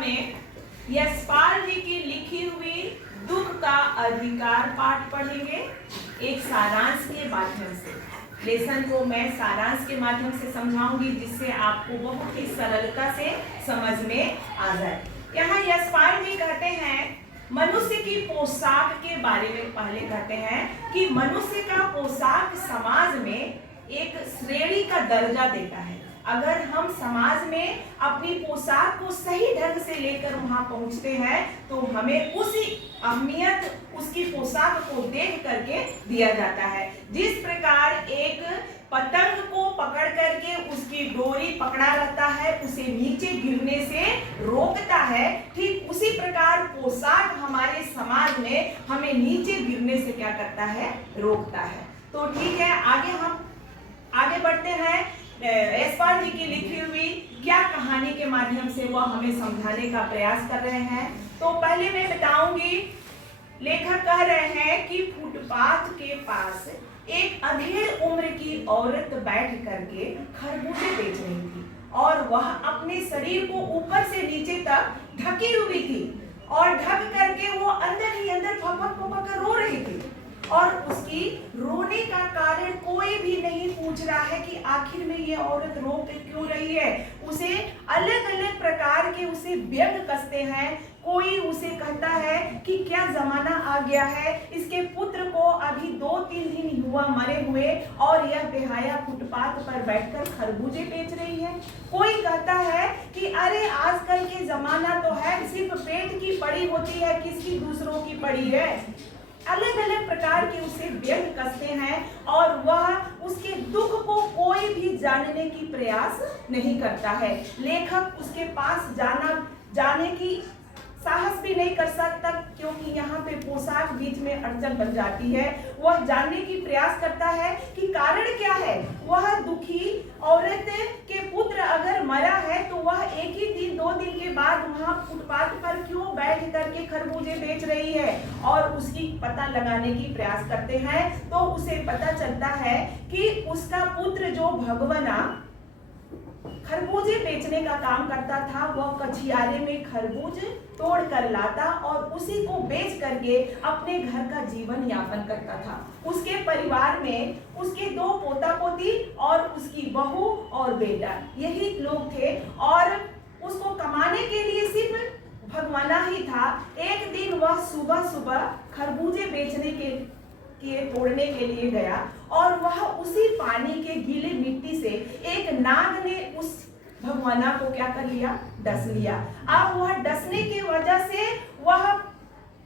में यशपाल जी की लिखी हुई दुख का अधिकार पाठ पढ़ेंगे एक सारांश के माध्यम से। लेसन को मैं सारांश के माध्यम से समझाऊंगी जिससे आपको बहुत ही सरलता से समझ में आ जाए। यहाँ यशपाल जी कहते हैं मनुष्य की पोशाक के बारे में पहले कहते हैं कि मनुष्य का पोशाक समाज में एक श्रेणी का दर्जा देता है। अगर हम समाज में अपनी पोशाक को सही ढंग से लेकर वहां पहुंचते हैं तो हमें उसी अहमियत उसकी पोशाक को देख करके दिया जाता है। जिस प्रकार एक पतंग को पकड़ करके उसकी डोरी पकड़ा रहता है, उसे नीचे गिरने से रोकता है, ठीक उसी प्रकार पोशाक हमारे समाज में हमें नीचे गिरने से क्या करता है, रोकता है। तो ठीक है, आगे बढ़ते हैं। यशपाल जी की लिखी हुई क्या कहानी के माध्यम से वह हमें समझाने का प्रयास कर रहे हैं। तो पहले मैं बताऊंगी, लेखक कह रहे हैं कि फुटपाथ के पास एक अधेड़ उम्र की औरत बैठ करके खरबूजे बेच रही थी और वह अपने शरीर को ऊपर से नीचे तक ढकी हुई थी और ढक करके वो अंदर ही अंदर फपक फपक कर रो रही थी और उसकी रोने का कारण कोई भी नहीं पूछ रहा है कि आखिर में ये औरत रो क्यों रही है। उसे अलग अलग प्रकार के उसे व्यंग कसते हैं। कोई उसे कहता है कि क्या जमाना आ गया है, इसके पुत्र को अभी 2-3 दिन हुआ मरे हुए और यह बेहाया फुटपाथ पर बैठकर खरबूजे बेच रही है। कोई कहता है कि अरे आजकल के जमाना तो है, सिर्फ पेट की पड़ी होती है, किसकी दूसरों की पड़ी है। अलग अलग प्रकार के उसे व्यंग कसते हैं और वह उसके दुख को कोई भी जानने की प्रयास नहीं करता है। लेखक उसके पास जाने की साहस भी नहीं कर सकता क्योंकि यहाँ पे पोशाक बीच में अड़चन बन जाती है। वह जानने की प्रयास करता है कि कारण क्या है। वह दुखी औरत के पुत्र अगर मरा है तो वह एक ही दिन 2 दिन के बाद वहाँ फुटपाथ पर क्यों बैठ करके खरबूजे बेच रही है और उसकी पता लगाने की प्रयास करते हैं। तो उसे पता चलता है कि उसका पुत्र जो भगवाना खरबूजे बेचने का काम करता था, वह कछियारे में खरबूज तोड़ कर लाता और उसी को बेच करके अपने घर का जीवन यापन करता था। उसके परिवार में उसके 2 पोता पोती और उसकी बहू और बेटा, यही लोग थे और उसको कमाने के लिए सिर्फ भगवाना ही था। एक दिन वह सुबह सुबह खरबूजे बेचने के तोड़ने के लिए गया और वह उसी पानी के गीले मिट्टी से एक नाग ने उस भगवाना को क्या कर लिया, डस लिया। अब वह डसने की वजह से वह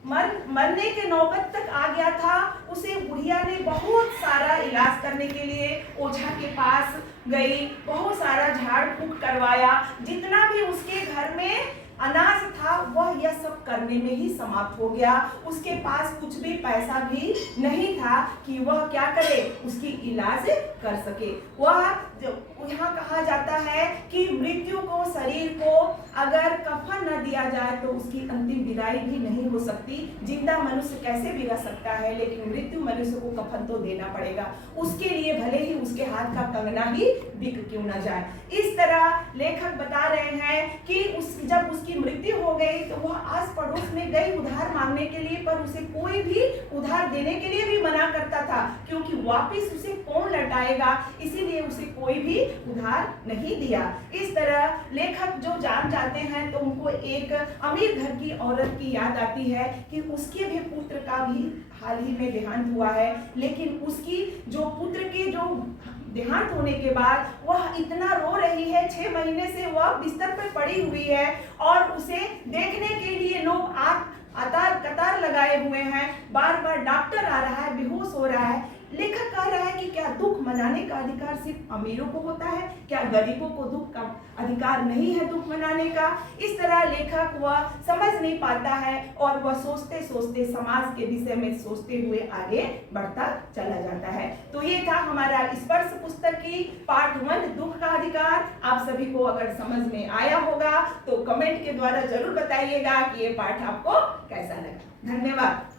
मरने के नौबत तक आ गया था। उसे बुढ़िया ने बहुत सारा इलाज करने के लिए ओझा के पास गई, बहुत सारा झाड़ फूक करवाया, जितना भी उसके घर में अनाज था वह यह सब करने में ही समाप्त हो गया। उसके पास कुछ भी पैसा भी नहीं था कि वह क्या करे, उसकी इलाज कर सके। वह यहाँ कहा जाता है कि मृत्यु को, शरीर को अगर कफन न दिया जाए तो उसकी अंतिम विदाई भी नहीं हो सकती। जिंदा मनुष्य कैसे भी रह सकता है लेकिन मृत्यु मनुष्य को कफन तो देना पड़ेगा, उसके लिए भले ही उसके हाथ का कंगना ही बिक क्यों न जाए। इस तरह लेखक बता रहे हैं कि जब उसकी मृत्यु हो गई तो वह आस पड़ोस में गई उधार मांगने के लिए, पर उसे कोई भी उधार देने के लिए भी मना करता था क्योंकि वापिस उसे कौन लौटाएगा, इसीलिए उसे कोई भी उधार नहीं दिया। इस तरह लेखक जो जान जाते हैं तो उनको एक अमीर घर की औरत की याद आती है कि उसके भी पुत्र का भी हाल ही में देहांत हुआ है, लेकिन उसकी जो पुत्र के जो देहांत होने के बाद वह इतना रो रही है, 6 महीने से वह बिस्तर पर पड़ी हुई है और उसे देखने के लिए लोग कतार लगाए हुए हैं। बार बार डॉक्टर आ रहा है, बेहोश हो रहा है। लेखक कह रहा है कि क्या दुख मनाने का अधिकार सिर्फ अमीरों को होता है, क्या गरीबों को दुख का अधिकार नहीं है दुख मनाने का। इस तरह लेखक वह समझ नहीं पाता है और वह सोचते सोचते समाज के विषय में सोचते हुए आगे बढ़ता चला जाता है। तो ये था हमारा स्पर्श पुस्तक की पार्ट 1 दुख का अधिकार। आप सभी को अगर समझ में आया होगा तो कमेंट के द्वारा जरूर बताइएगा कि ये पाठ आपको कैसा लगा। धन्यवाद।